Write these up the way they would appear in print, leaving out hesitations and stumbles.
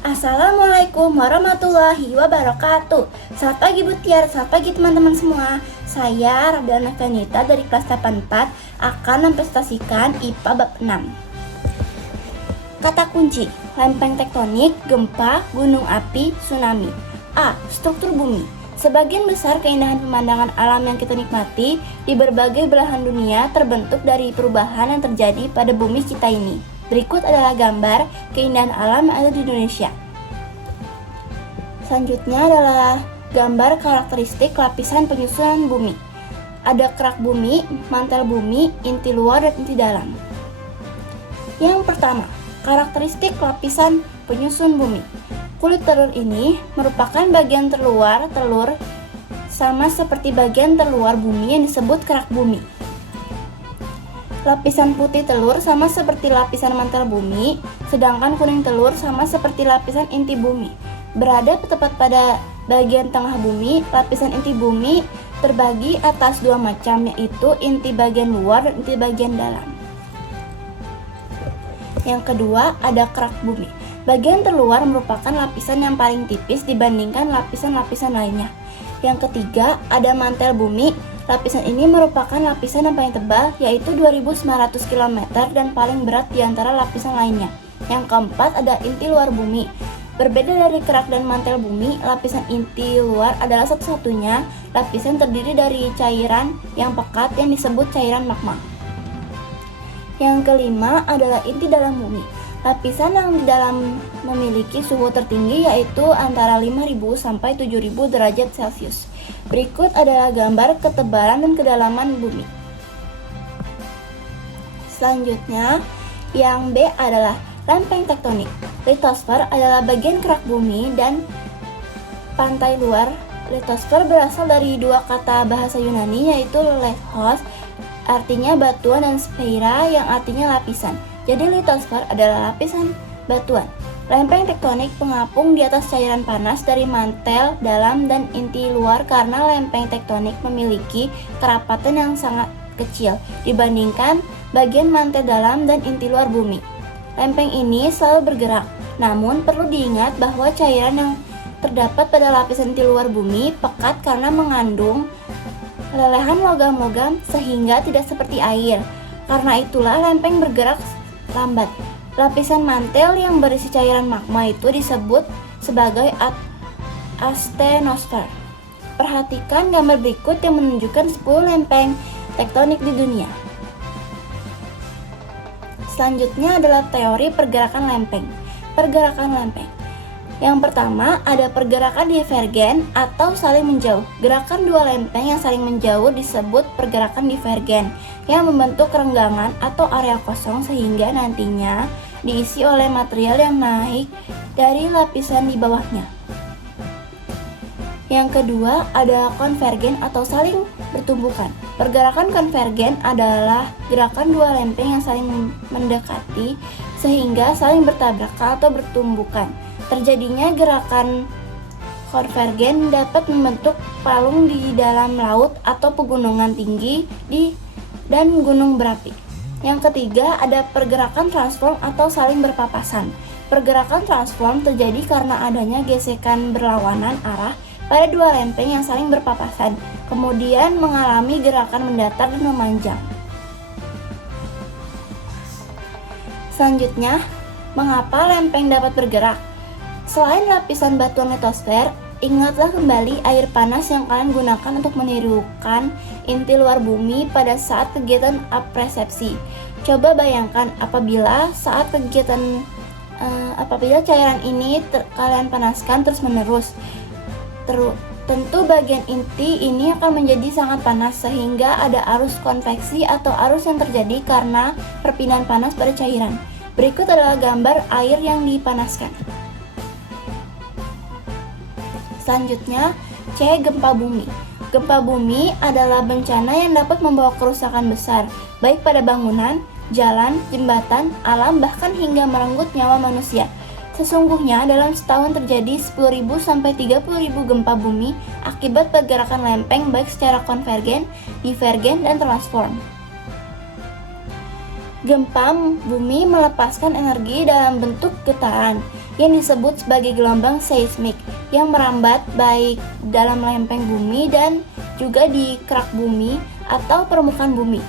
Assalamualaikum warahmatullahi wabarakatuh. Selamat pagi Bu Tiar, selamat pagi teman-teman semua. Saya Rabiana Fenita dari kelas 84 akan mempresentasikan IPA bab 6. Kata kunci: lempeng tektonik, gempa, gunung api, tsunami. A. Struktur bumi. Sebagian besar keindahan pemandangan alam yang kita nikmati di berbagai belahan dunia terbentuk dari perubahan yang terjadi pada bumi kita ini. Berikut adalah gambar keindahan alam yang ada di Indonesia. Selanjutnya adalah gambar karakteristik lapisan penyusunan bumi. Ada kerak bumi, mantel bumi, inti luar dan inti dalam. Yang pertama, karakteristik lapisan penyusun bumi. Kulit telur ini merupakan bagian terluar telur sama seperti bagian terluar bumi yang disebut kerak bumi. Lapisan putih telur sama seperti lapisan mantel bumi, sedangkan kuning telur sama seperti lapisan inti bumi. Berada tepat pada bagian tengah bumi, lapisan inti bumi terbagi atas dua macam, yaitu inti bagian luar dan inti bagian dalam. Yang kedua, ada kerak bumi. Bagian terluar merupakan lapisan yang paling tipis dibandingkan lapisan-lapisan lainnya. Yang ketiga, ada mantel bumi. Lapisan ini merupakan lapisan yang paling tebal, yaitu 2900 km dan paling berat di antara lapisan lainnya. Yang keempat, ada inti luar bumi. Berbeda dari kerak dan mantel bumi, lapisan inti luar adalah satu-satunya lapisan terdiri dari cairan yang pekat yang disebut cairan magma. Yang kelima adalah inti dalam bumi. Lapisan yang di dalam memiliki suhu tertinggi, yaitu antara 5000 sampai 7000 derajat Celcius. Berikut adalah gambar ketebalan dan kedalaman bumi. Selanjutnya, yang B adalah lempeng tektonik. Litosfer adalah bagian kerak bumi dan pantai luar. Litosfer berasal dari dua kata bahasa Yunani, yaitu lithos, artinya batuan, dan spheira yang artinya lapisan. Jadi litosfer adalah lapisan batuan. Lempeng tektonik pengapung di atas cairan panas dari mantel dalam dan inti luar karena lempeng tektonik memiliki kerapatan yang sangat kecil dibandingkan bagian mantel dalam dan inti luar bumi. Lempeng ini selalu bergerak, namun perlu diingat bahwa cairan yang terdapat pada lapisan inti luar bumi pekat karena mengandung lelehan logam-logam sehingga tidak seperti air. Karena itulah lempeng bergerak lambat. Lapisan mantel yang berisi cairan magma itu disebut sebagai astenosfer. Perhatikan gambar berikut yang menunjukkan 10 lempeng tektonik di dunia. Selanjutnya adalah teori pergerakan lempeng. Pergerakan lempeng. Yang pertama, ada pergerakan divergen atau saling menjauh. Gerakan dua lempeng yang saling menjauh disebut pergerakan divergen, yang membentuk renggangan atau area kosong sehingga nantinya diisi oleh material yang naik dari lapisan di bawahnya. Yang kedua, ada konvergen atau saling bertumbukan. Pergerakan konvergen adalah gerakan dua lempeng yang saling mendekati sehingga saling bertabrakan atau bertumbukan. Terjadinya gerakan konvergen dapat membentuk palung di dalam laut atau pegunungan tinggi dan gunung berapi. Yang ketiga, ada pergerakan transform atau saling berpapasan. Pergerakan transform terjadi karena adanya gesekan berlawanan arah pada dua lempeng yang saling berpapasan, kemudian mengalami gerakan mendatar dan memanjang. Selanjutnya, mengapa lempeng dapat bergerak? Selain lapisan batuan litosfer, ingatlah kembali air panas yang kalian gunakan untuk menirukan inti luar bumi pada saat kegiatan apresepsi. Coba bayangkan apabila cairan ini kalian panaskan terus-menerus. Tentu bagian inti ini akan menjadi sangat panas sehingga ada arus konveksi atau arus yang terjadi karena perpindahan panas pada cairan. Berikut adalah gambar air yang dipanaskan. Selanjutnya, C. Gempa bumi. Gempa bumi adalah bencana yang dapat membawa kerusakan besar, baik pada bangunan, jalan, jembatan, alam, bahkan hingga merenggut nyawa manusia. Sesungguhnya dalam setahun terjadi 10.000 sampai 30.000 gempa bumi akibat pergerakan lempeng baik secara konvergen, divergen, dan transform. Gempa bumi melepaskan energi dalam bentuk getaran yang disebut sebagai gelombang seismik yang merambat baik dalam lempeng bumi dan juga di kerak bumi atau permukaan bumi.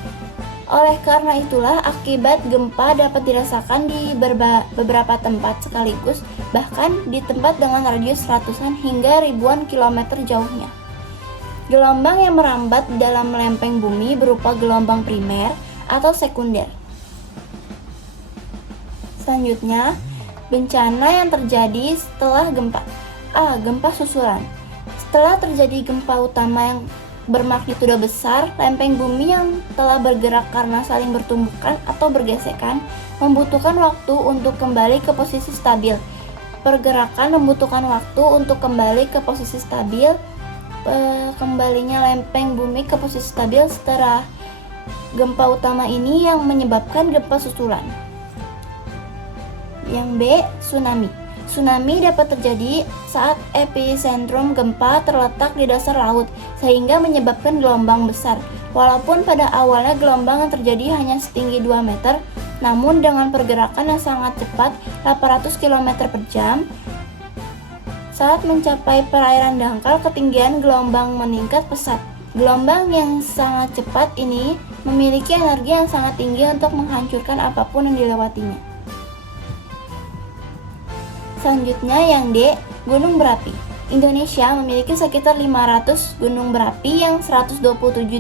Oleh karena itulah, akibat gempa dapat dirasakan di beberapa tempat sekaligus, bahkan di tempat dengan radius ratusan hingga ribuan kilometer jauhnya. Gelombang yang merambat dalam lempeng bumi berupa gelombang primer atau sekunder. Selanjutnya, bencana yang terjadi setelah gempa. A. Gempa susulan. Setelah terjadi gempa utama yang bermagnitudo besar, lempeng bumi yang telah bergerak karena saling bertumbukan atau bergesekan membutuhkan waktu untuk kembali ke posisi stabil. Pergerakan membutuhkan waktu untuk kembali ke posisi stabil. Kembalinya lempeng bumi ke posisi stabil setelah gempa utama ini yang menyebabkan gempa susulan. Yang B. Tsunami. Tsunami dapat terjadi saat epicentrum gempa terletak di dasar laut, sehingga menyebabkan gelombang besar. Walaupun pada awalnya gelombang yang terjadi hanya setinggi 2 meter, namun dengan pergerakan yang sangat cepat 800 km per jam, saat mencapai perairan dangkal, ketinggian gelombang meningkat pesat. Gelombang yang sangat cepat ini memiliki energi yang sangat tinggi untuk menghancurkan apapun yang dilewatinya. Selanjutnya yang D, gunung berapi. Indonesia memiliki sekitar 500 gunung berapi yang 127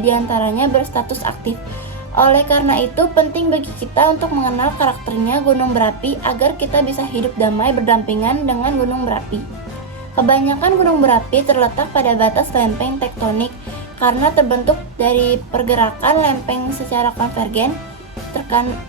diantaranya berstatus aktif. Oleh karena itu, penting bagi kita untuk mengenal karakternya gunung berapi agar kita bisa hidup damai berdampingan dengan gunung berapi. Kebanyakan gunung berapi terletak pada batas lempeng tektonik karena terbentuk dari pergerakan lempeng secara konvergen.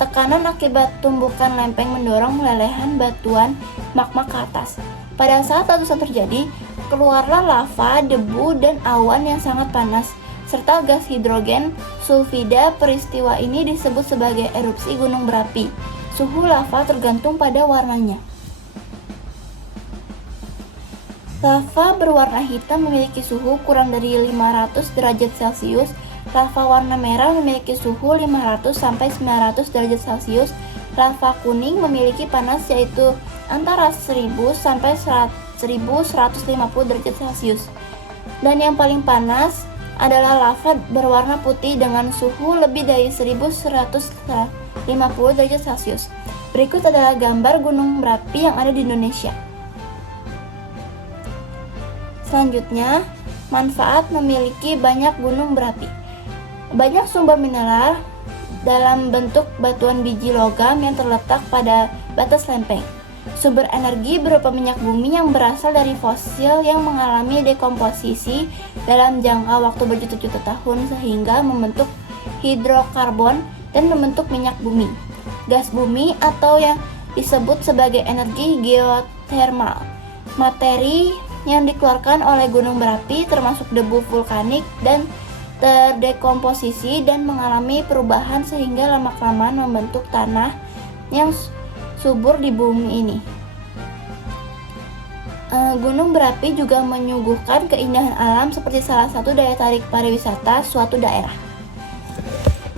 Tekanan akibat tumbukan lempeng mendorong melelehkan batuan magma ke atas. Pada saat letusan terjadi, keluarlah lava, debu, dan awan yang sangat panas, serta gas hidrogen sulfida. Peristiwa ini disebut sebagai erupsi gunung berapi. Suhu lava tergantung pada warnanya. Lava berwarna hitam memiliki suhu kurang dari 500 derajat Celcius. Lava warna merah memiliki suhu 500 sampai 900 derajat Celcius. Lava kuning memiliki panas yaitu antara 1000 sampai 1150 derajat Celcius. Dan yang paling panas adalah lava berwarna putih dengan suhu lebih dari 1150 derajat Celcius. Berikut adalah gambar gunung berapi yang ada di Indonesia. Selanjutnya, manfaat memiliki banyak gunung berapi. Banyak sumber mineral dalam bentuk batuan biji logam yang terletak pada batas lempeng. Sumber energi berupa minyak bumi yang berasal dari fosil yang mengalami dekomposisi dalam jangka waktu berjuta-juta tahun sehingga membentuk hidrokarbon dan membentuk minyak bumi. Gas bumi atau yang disebut sebagai energi geotermal. Materi yang dikeluarkan oleh gunung berapi termasuk debu vulkanik dan terdekomposisi dan mengalami perubahan sehingga lama-kelamaan membentuk tanah yang subur di bumi ini. Gunung berapi juga menyuguhkan keindahan alam seperti salah satu daya tarik pariwisata suatu daerah.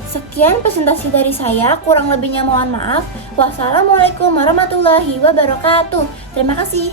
Sekian presentasi dari saya, kurang lebihnya mohon maaf. Wassalamualaikum warahmatullahi wabarakatuh. Terima kasih.